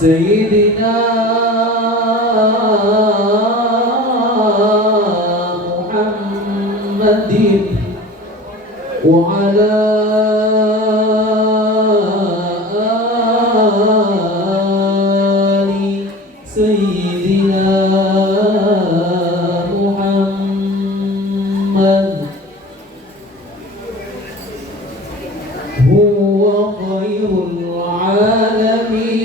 سيدنا محمد وعلى آل سيدنا محمد هو خير العالمين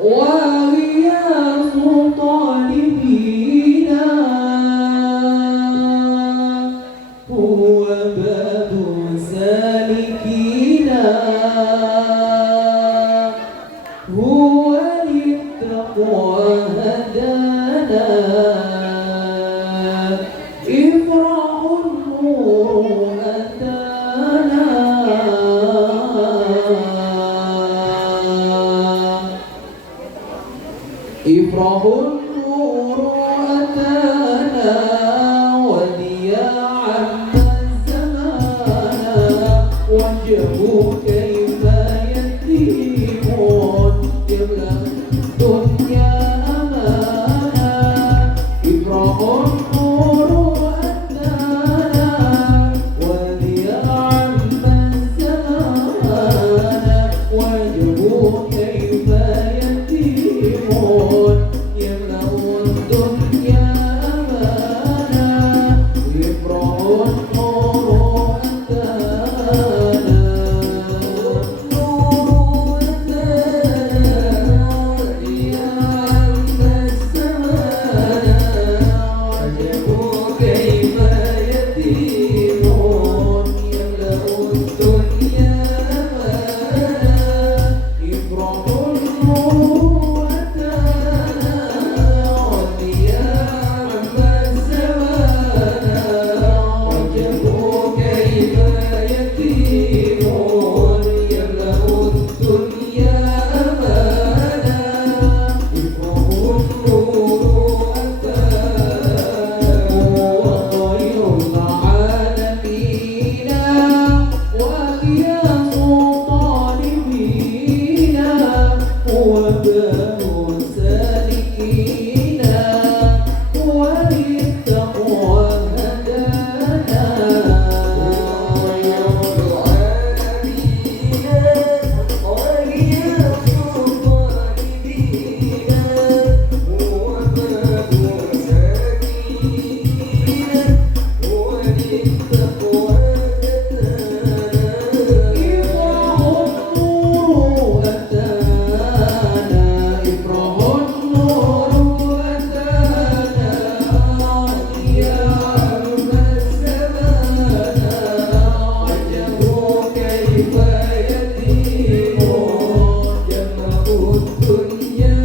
وغياث طالبين هو باب سالكين هو للتقوى هدانا إفرح النور أتانا إفرح النور أتانا ودياعا الزمان وجهه كيف يتيمون يملأ الدنيا أمانا إفرح النور أتانا ودياعا الزمان وجهه كيف يتيمون يملأ الدنيا أمانا يفرح النور أتانا النور أتانا ودياعا الزمان وجهه كيف يتيمون يملأ الدنيا أمانا يفرح النور أتانا ودياعا الزمان وجهه كيف يتيمون يملأ الدنيا أمانا يفرح النور أتانا هو خير العالمين وأغياث طالبين هو باب سالكين هو للتقوى هدانا خير العالمين وأغياث طالبين هو باب سالكين هو للتقوى إفرح النور أتانا ودياعا الزمان وجهه كيف يتيمون يملأ الدنيا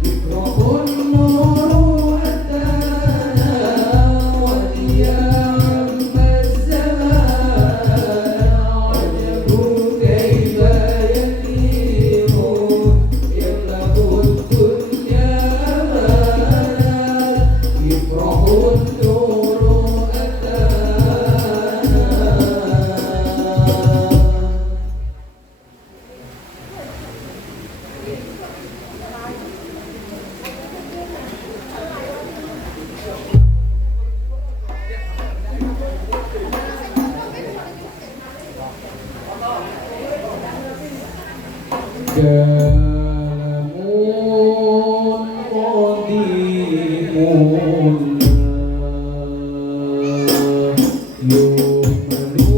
إفرح النور أتانا ودياعا الزمان وجهه كيف يتيمون يملأ الدنيا أمانا يفرح النور كلام قديم يملو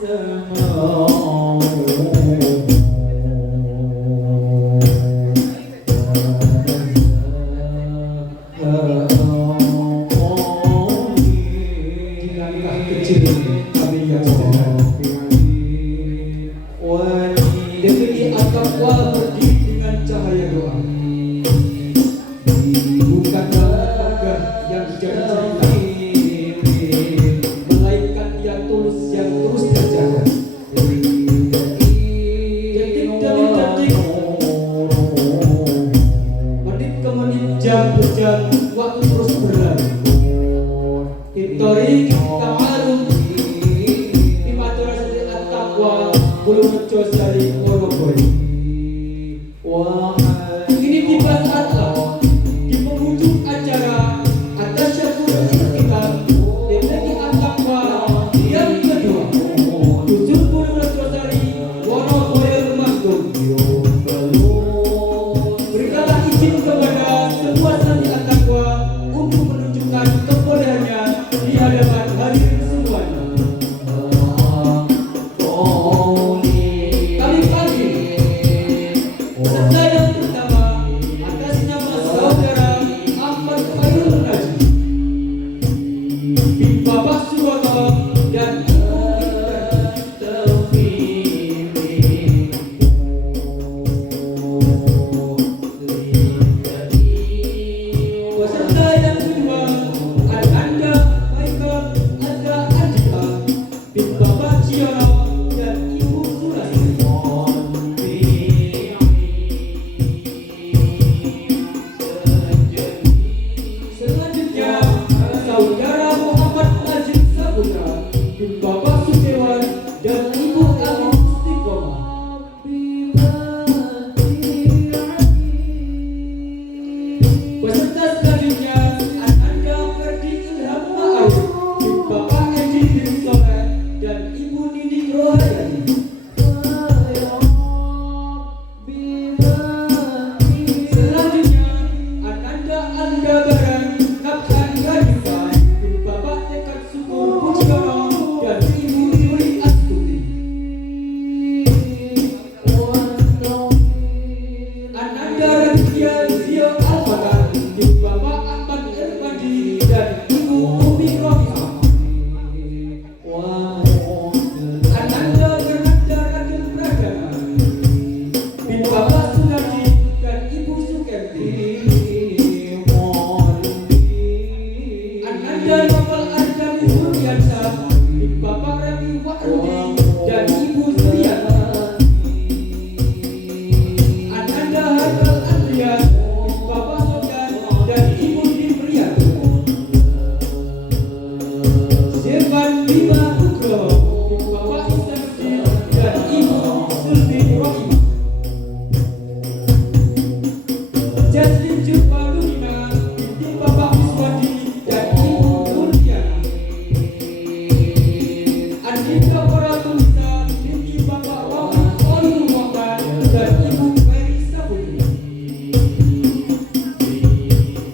سماعه kecil kami yang Detik akal berdiri dengan cahaya doa. Bukanlah lembaga yang jadi melainkan yang tulus yang terus terjaga. Detik demi detik, menit ke menit, jam ke jam, waktu terus berlalu. Hitori ta'aruf di mata Pulau Mecosari Wonoboyo. Ini tiba saatlah di penghujung acara atas syukur istiqam DPI Ataqwa yang kedua Dusun Pulau Mecosari Wonoboyo Temanggung. Berikanlah izin kepada semua santri Ataqwa untuk menunjukkan kebolehannya di hadapan hadirin semuanya. Kami panggil peserta yang pertama atas nama saudara Ahmad Khairul Najib bin Bapak Suwoto dan Ibu peserta yang kedua Ananda Michael Aga Andika bin Bapak Ciono dan Ibu Surasi. Selanjutnya saudara Muhammad Najib Saputra bin Bapak Sudewan dan Ibu Amin Istiqomah. Peserta selanjutnya Ananda Ferdi Ilham Ma'arif bin Bapak Edi bin Soleh dan Ibu Nini Rohayani. Selanjutnya Ananda Aldabaran Kapten Radika bin Bapak Tekad Syukur Puciono dan Ibu Yuri Astuti. Ananda Raditya Zio Alfatan bin Bapak Ahmad Irfandi dan Ibu Umi Rohimah. Ananda Bernanda Raden Pradana bin Bapak Sunardi dan Ibu Sukenti. Ananda Novel Ardani Hurdiansyah bin Bapak Rami Wakrudi dan Ibu Suryani. Ananda Haikal Andrian bin Bapak Sofyan dan Ibu Dimriyanto. Zirwan Bima Nugroho bin Bapak Isamudin dan Ibu Sulbi Rohimah. Jaslin Jutmalumina binti Bapak Wiswadi dan Ibu Nurdiana. Andika Poratulisa binti Bapak Rohman Olul Mohtar dan Ibu Mary Sabuni.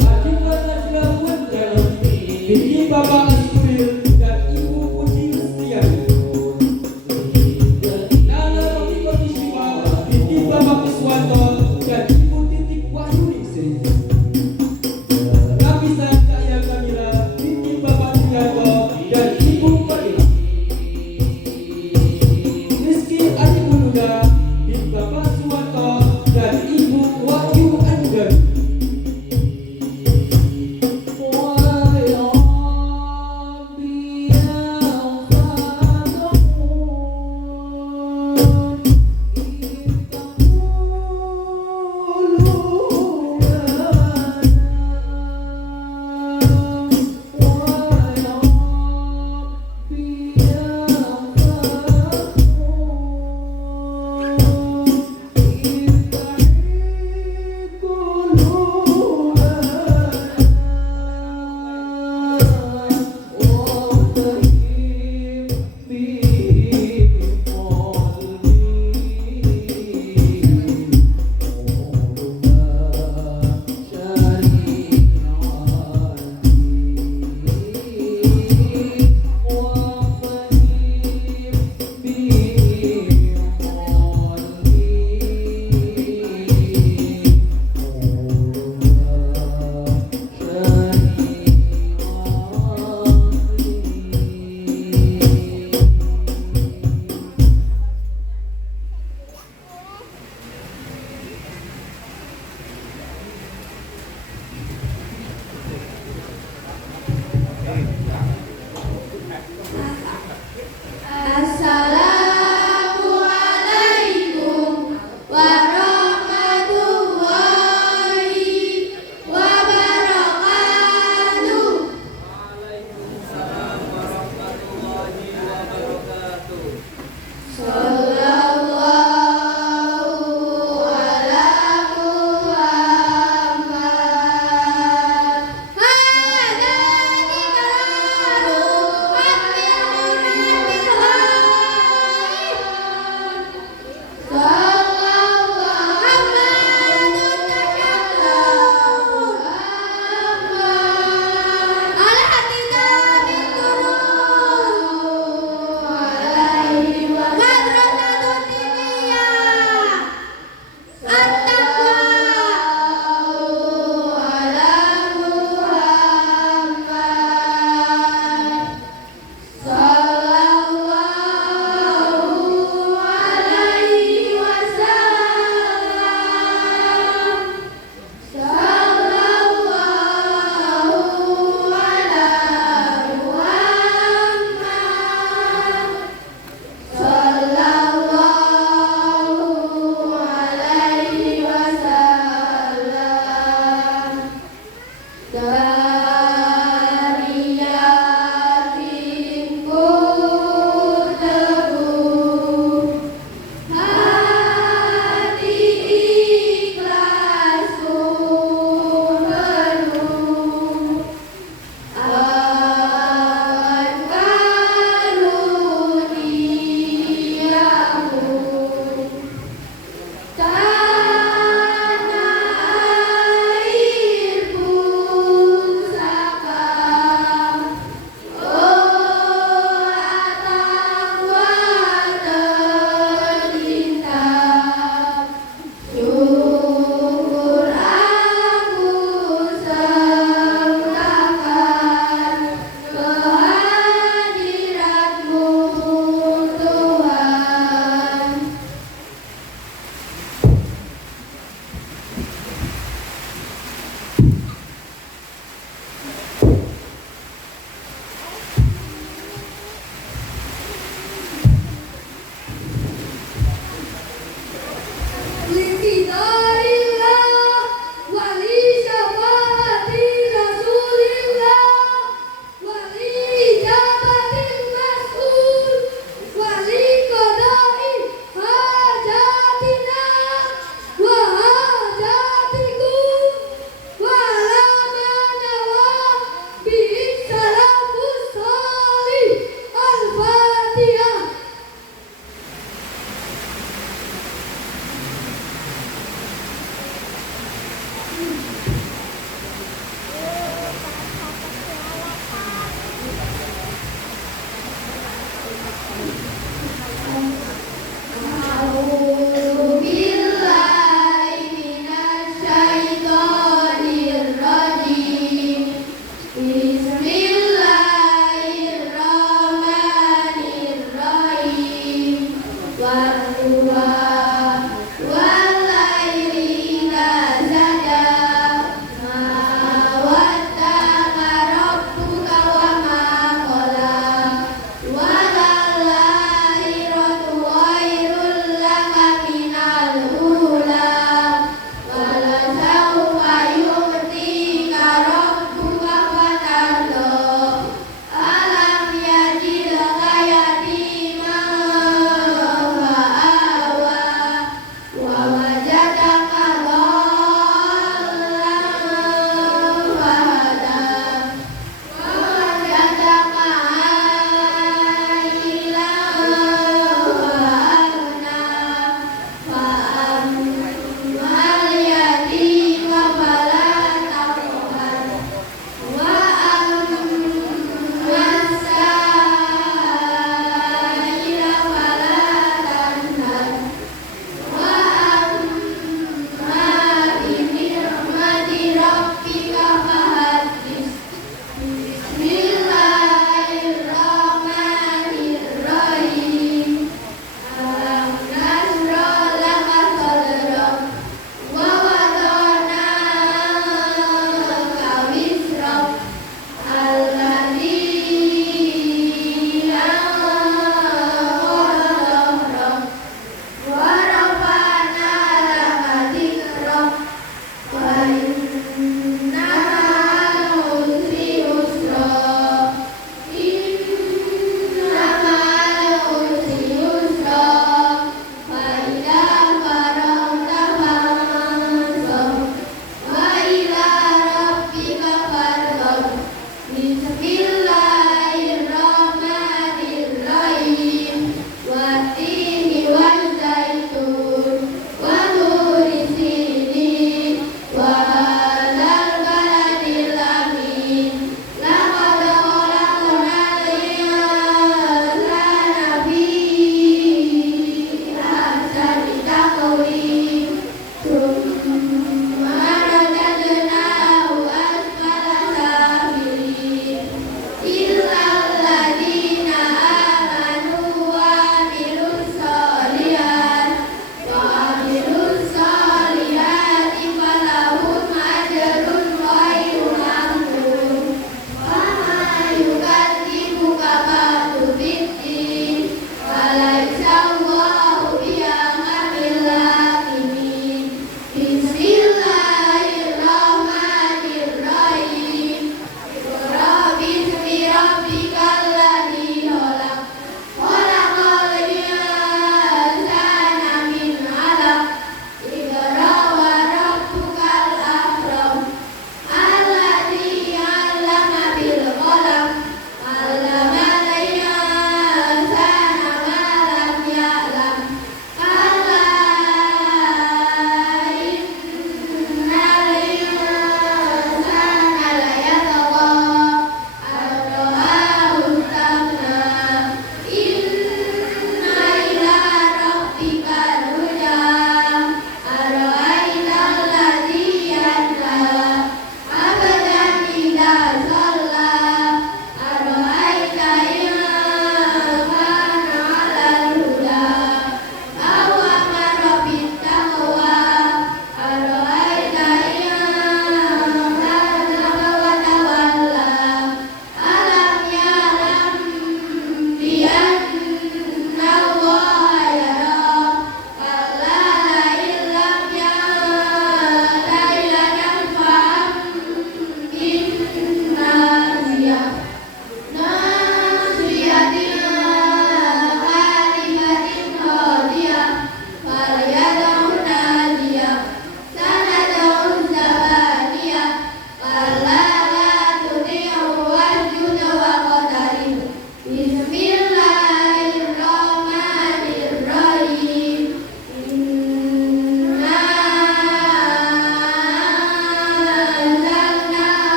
Adika Najla Wendani binti Bapak Askuril dan Ibu Puji Lestiani. Nana Romi Kotishima binti Bapak Kuswanto dan Ibu Titik Wahyuningsih. Nafisa Cahya Kamila binti Bapak Trianto dan Ibu Fadila. Rizky Adi Munuda bin Bapak Suwanto dan Ibu Wahyu Anggani. Salam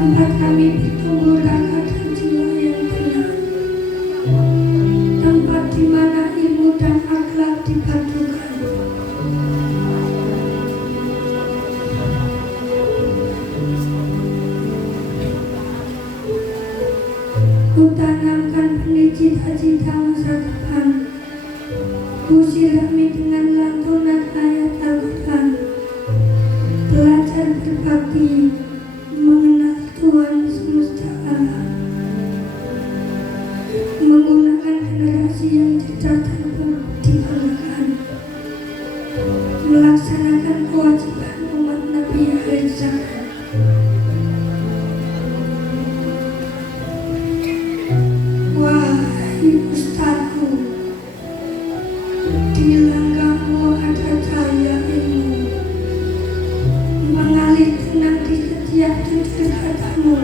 tempat kami bertumbuh raka dan jiwa yang tenang, tempat di mana ilmu dan akhlak dipadukan. Ku tanamkan benih cita-cita masa depan. Ku sirami dengan lantunan ayat Al-Quran. Belajar berbakti, mengenal Tuhan semesta alam. Menggunakan generasi yang cerdas dan dibanggakan. Melaksanakan kewajiban umat Nabi akhir zaman. Wahai Ustadku, di langkahmu ada cahaya ilmu, mengalir tenang di setiap tutur katamu.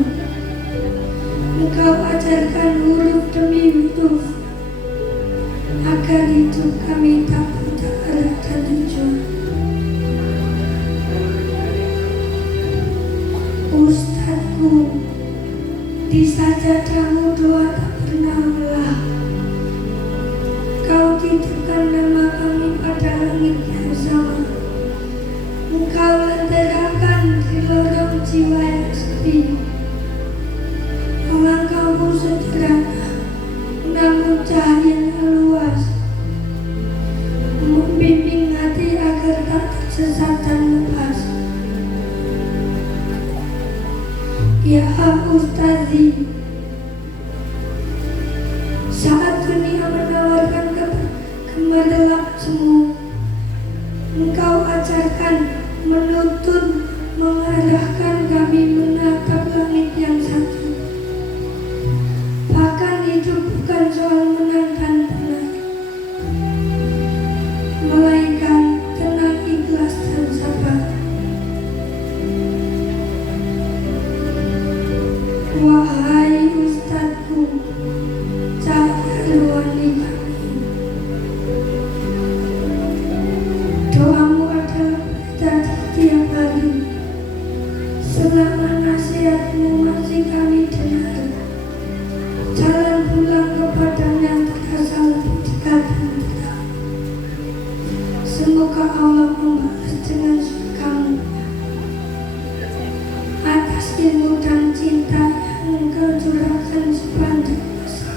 Engkau ajarkan huruf demi huruf, agar hidup kami tak buta arah dan tujuan. Ustadku, di sajadahmu doa tak pernah lelah. Kau titipkan nama kami pada langit yang sama. Engkau lenterakan di lorong jiwa yang sepi. Langkahmu sederhana, namun cahayanya luas, membimbing hati agar tak tersesat dan lepas. Ya Ustazi, saat dunia menawarkan kemerdekaan semu, Engkau ajarkan, menuntun, mengarahkan kami menatap langit yang satu. Bahkan hidup bukan soal menang dan benar, melainkan tenang, ikhlas dan sabar. Wahai Ustadku, cahaya ruani kami. Doamu adalah berita setiap hari. Selama nasihatmu masih kami dengar, jalan pulang kepadanya terasa lebih dekat dan dekat. Semoga Allah membalas dengan surga-Mu atas ilmu dan cinta yang Engkau curahkan sepanjang masa.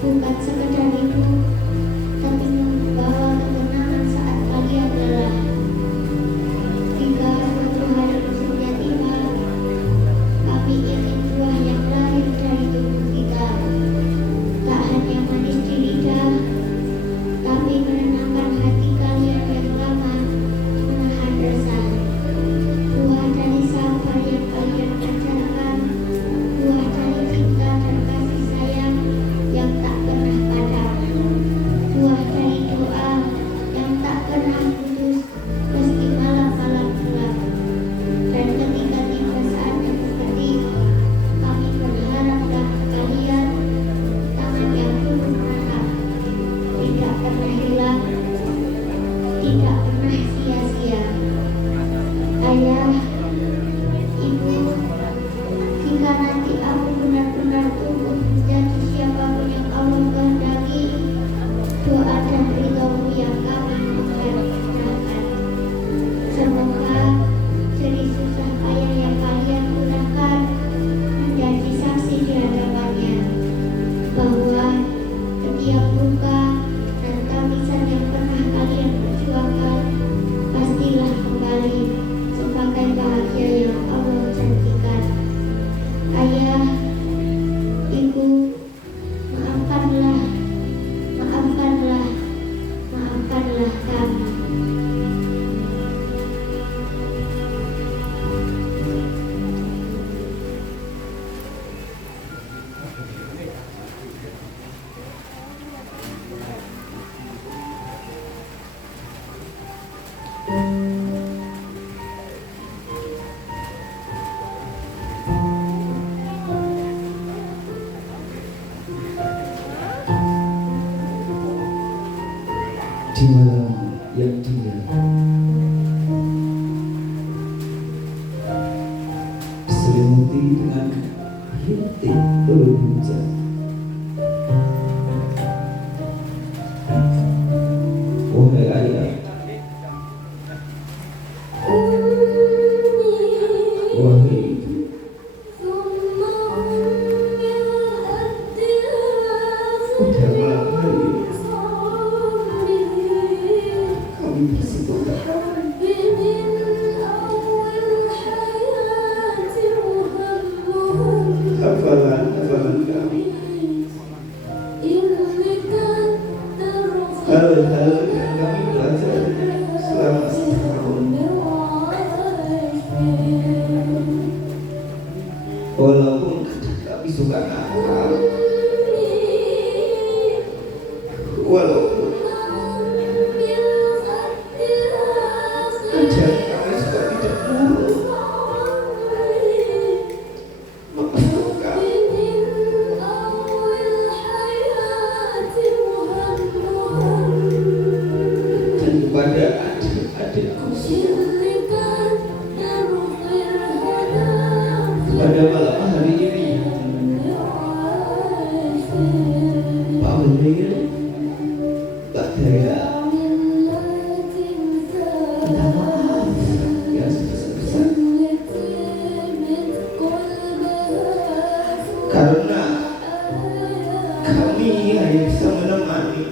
Bukan sekedar itu, tapi membawa ketenangan Di malam yang dingin, diselimuti dengan rintik turun hujan. Wahai ayah, wahai ibu, pada malam hari kami bersepakat hafalan kami, hal-hal yang kami pelajari selama setahun. Walaupun kami suka nakal, walaupun kadang kami suka tidak buruk, memaafkan kami. Dan kepada adik-adikku semua, pada malam hari ini, Pak Munir, Pak Daya, minta maaf yang sebesar-besarnya karena kami hanya bisa menemani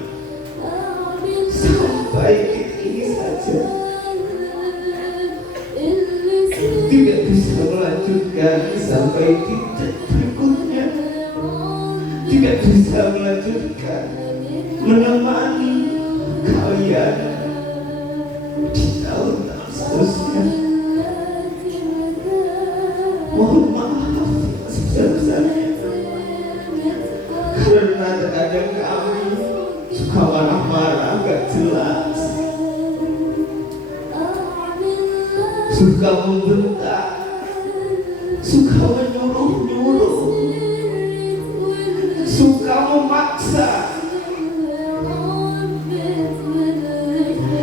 sampai ini saja, tidak bisa melanjutkan sampai titik berikutnya, tidak bisa melanjutkan menemani kalian di tahun-tahun seterusnya. Mohon maaf sebesar-besarnya karena terkadang kami suka marah-marah gak jelas, suka membentak, suka menyuruh-nyuruh, suka memaksa,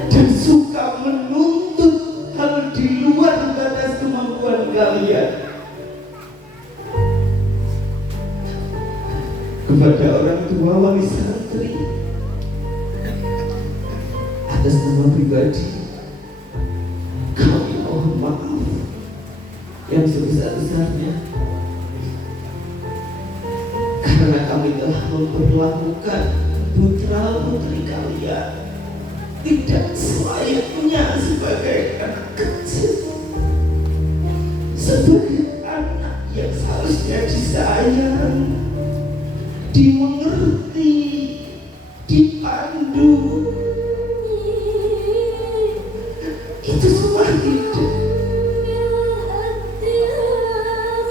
dan suka menuntut hal di luar batas kemampuan kalian. Kepada orang tua wali santri, atas nama pribadi kami mohon maaf yang sebesar-besarnya karena kami telah memperlakukan putra-putri kalian tidak selayaknya sebagai anak kecil, sebagai anak yang seharusnya disayang, dimengerti, dipandu. Itu semua tidak,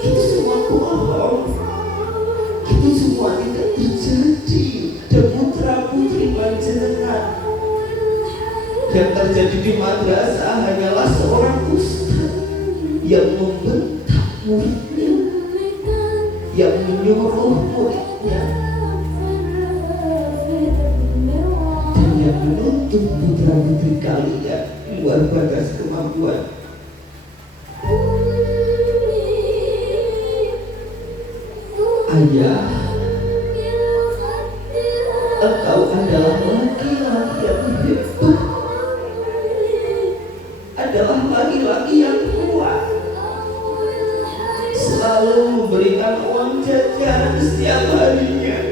itu semua bohong, itu semua tidak terjadi. Dan putra-putri panjenengan yang terjadi di madrasah hanyalah seorang ustaz yang membentak muridnya, yang menyuruh muridnya, dan yang menuntut putra-putri kalian luar batas kemampuan. Ayah, engkau adalah laki-laki yang hebat, adalah laki-laki yang kuat, selalu memberikan uang jajan setiap harinya.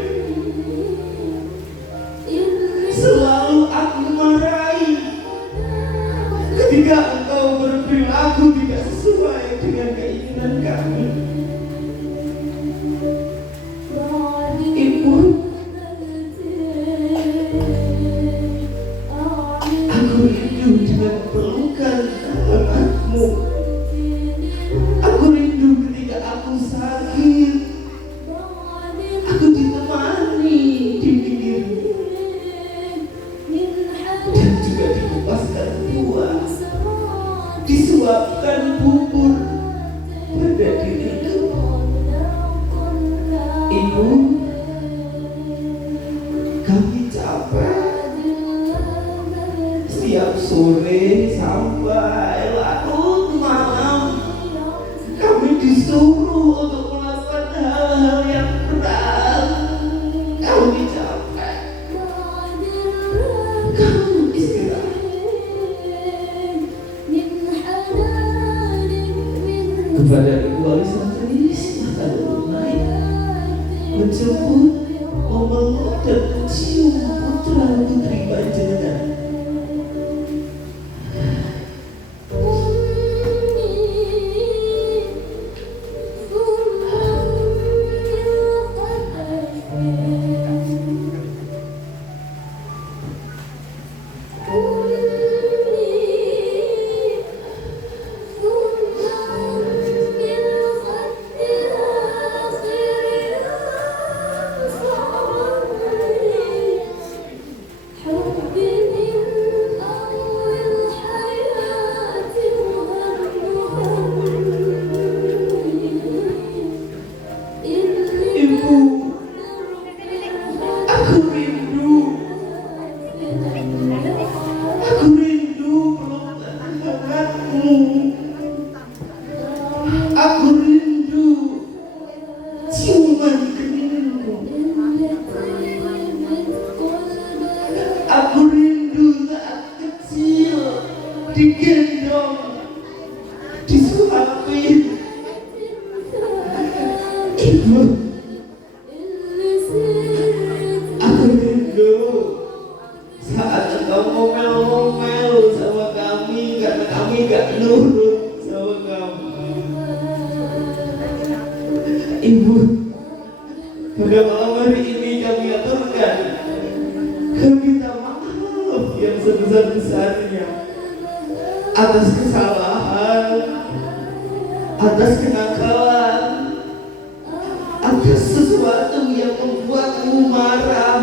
Selalu aku marahi ketika engkau berperilaku tidak sesuai dengan keinginan kami. Ibu, aku rindu dengan pelukan anakmu. Aku rindu ketika aku sakit, Kami capek setiap sore sampai larut malam. Kami disuruh untuk melakukan hal-hal yang berat. Kami capek. Kami istirahat. Kepada Ibu Alisantri silahkan naik, menjemput, memeluk dan mencium putra putri panjenengan. Digendong, disuapin. Ibu, aku rindu saat engkau ngomel-ngomel sama kami karena kami gak nurut sama kamu. Ibu, pada malam hari ini kami aturkan, kami minta maaf yang sebesar-besarnya atas kesalahan, atas kenakalan, atas sesuatu yang membuatmu marah,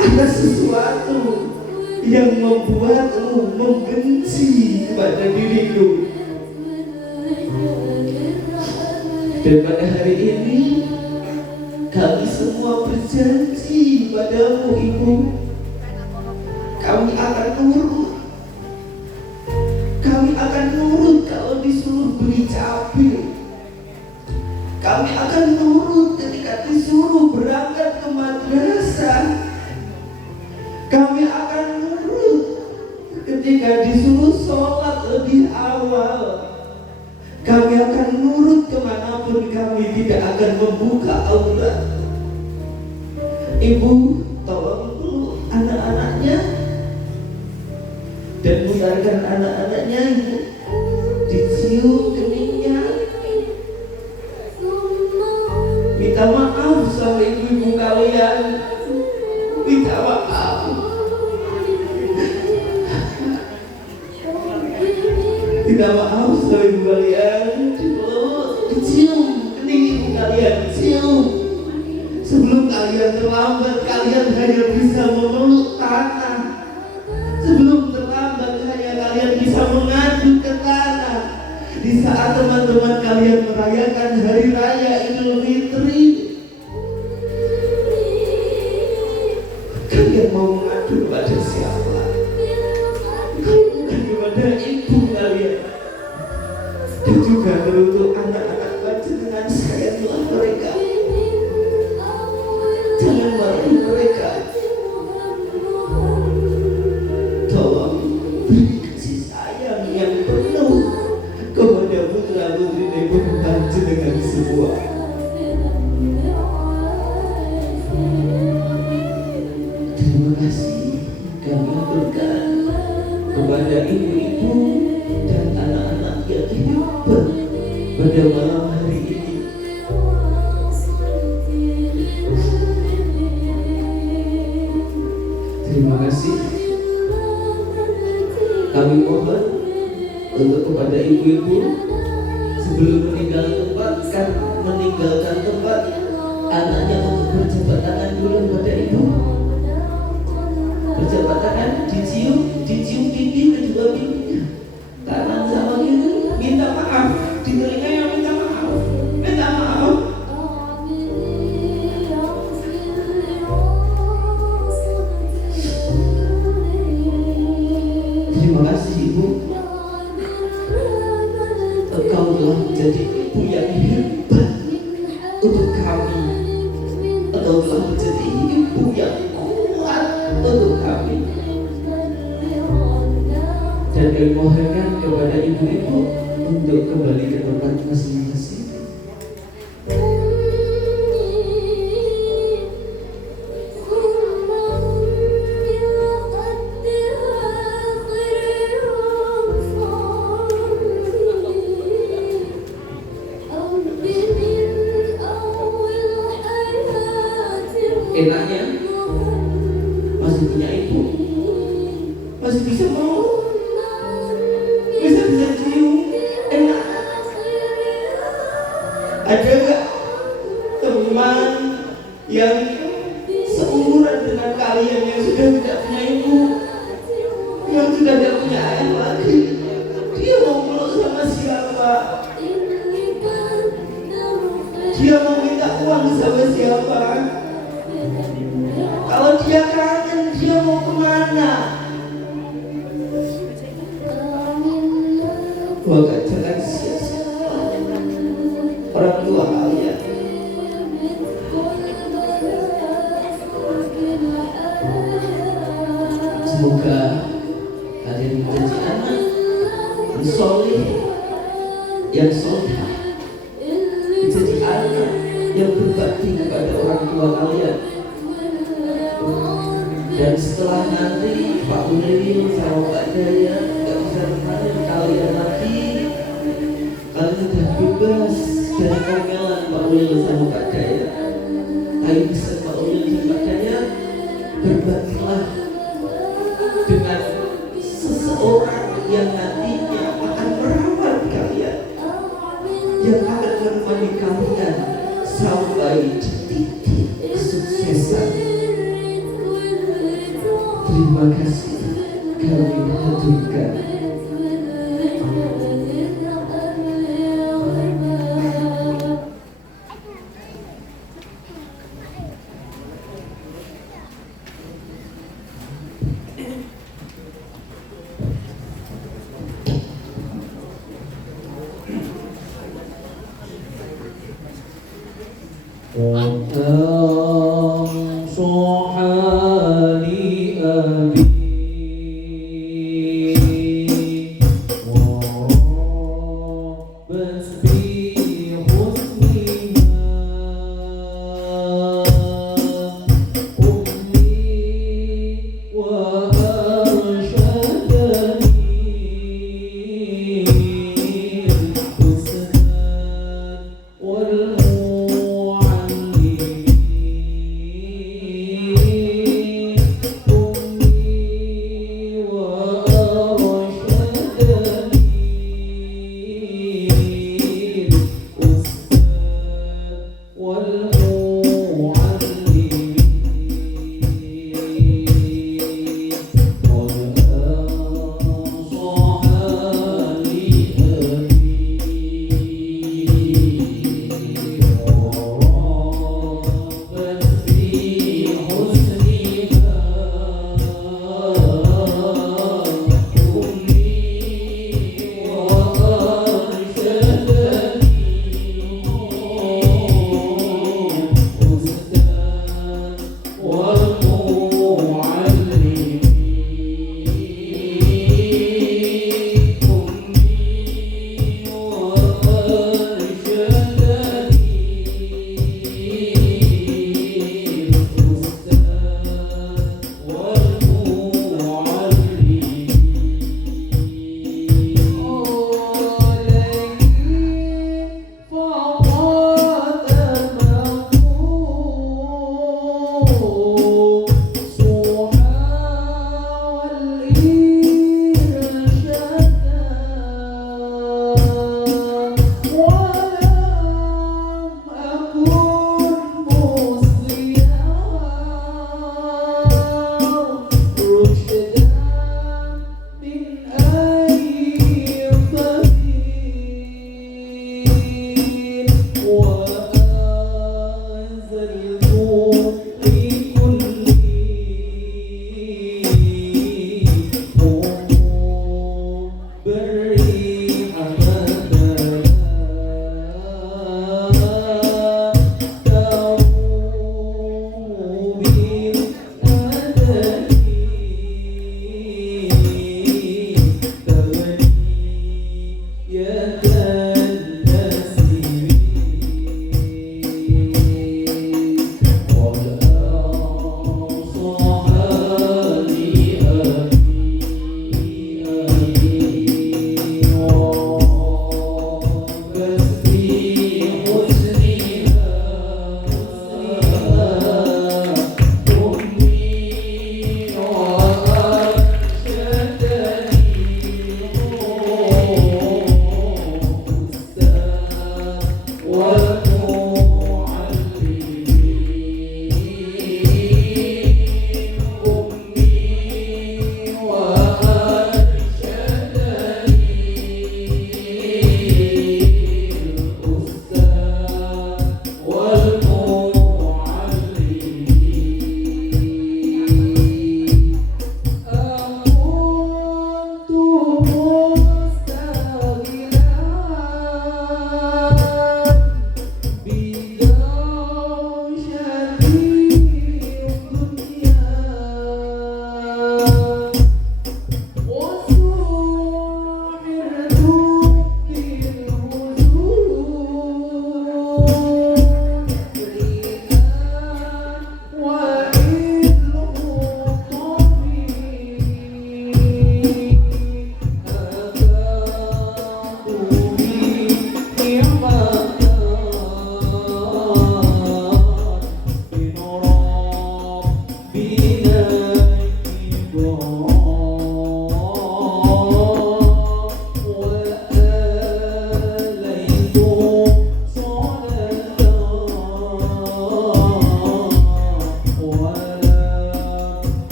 atas sesuatu yang membuatmu membenci kepada diriku. Dan pada hari ini kami semua berjanji padamu, Ibu, kami akan nurut. Kami akan nurut kalau disuruh beli cabai. Kami akan nurut ketika disuruh berangkat ke madrasah. Kami akan nurut ketika disuruh sholat lebih awal. Kami akan nurut kemanapun kami tidak akan membuka aurat. Ibu, tolong peluk anak-anaknya dan putarkan anak-anaknya, Ibu, dicium keningnya, minta maaf sama ibu-ibu kalian, minta maaf, minta maaf sama ibu kalian, dicium kening ibu kalian, cium. Sebelum kalian terlambat, kalian hanya bisa memeluk tanah. Sebelum terlambat, kalian bisa mengadu ke tanah. Di saat teman-teman kalian merayakan hari raya Idul Fitri, kalian mau mengadu kepada siapa? Bukan kepada ibu kalian. Dan juga untuk anak-anak panjenengan, sayangilah mereka. Jangan marahi mereka. Tolong beri kasih sayang yang penuh kepada putra-putri ibu panjenengan semua. Terima kasih kami aturkan kepada ibu-ibu dan anak-anak yang hebat pada malam hari ini. Terima kasih. Kami mohon untuk kepada ibu-ibu sebelum meninggalkan tempat anaknya untuk berjabat tangan dulu kepada ibu. Berjabat tangan, dicium pipi, kedua pipinya, kanan sama kiri, minta maaf di telinganya, minta maaf. kami mohonkan kepada ibu-ibu untuk kembali ke tempat masing-masing. Enaknya masih punya ibu, masih bisa mau, bisa cium, enak. Ada nggak teman yang seumuran dengan kalian yang sudah tidak punya ibu, yang sudah tidak punya ayah lagi? Dia mau peluk sama siapa? Dia mau minta uang sama siapa? Kalau dia kangen, dia mau kemana? Maka jangan sia-sia orang tua kalian. Semoga kalian menjadi anak yang soleh, yang soleh, menjadi anak yang berbakti kepada orang tua kalian. Dan setelah nanti Pak Ulil sama Pak Daya gak bisa menemani kalian lagi, kalian sudah bebas dari kongelan Pak Ulil sama Pak Daya. Ayo bisa Pak Ulil dan Pak Daya, berbaktilah dengan seseorang yang nantinya akan merawat kalian, yang akan menemani kalian sampai di titik kesuksesan. Terima kasih kami haturkan. Sohani abi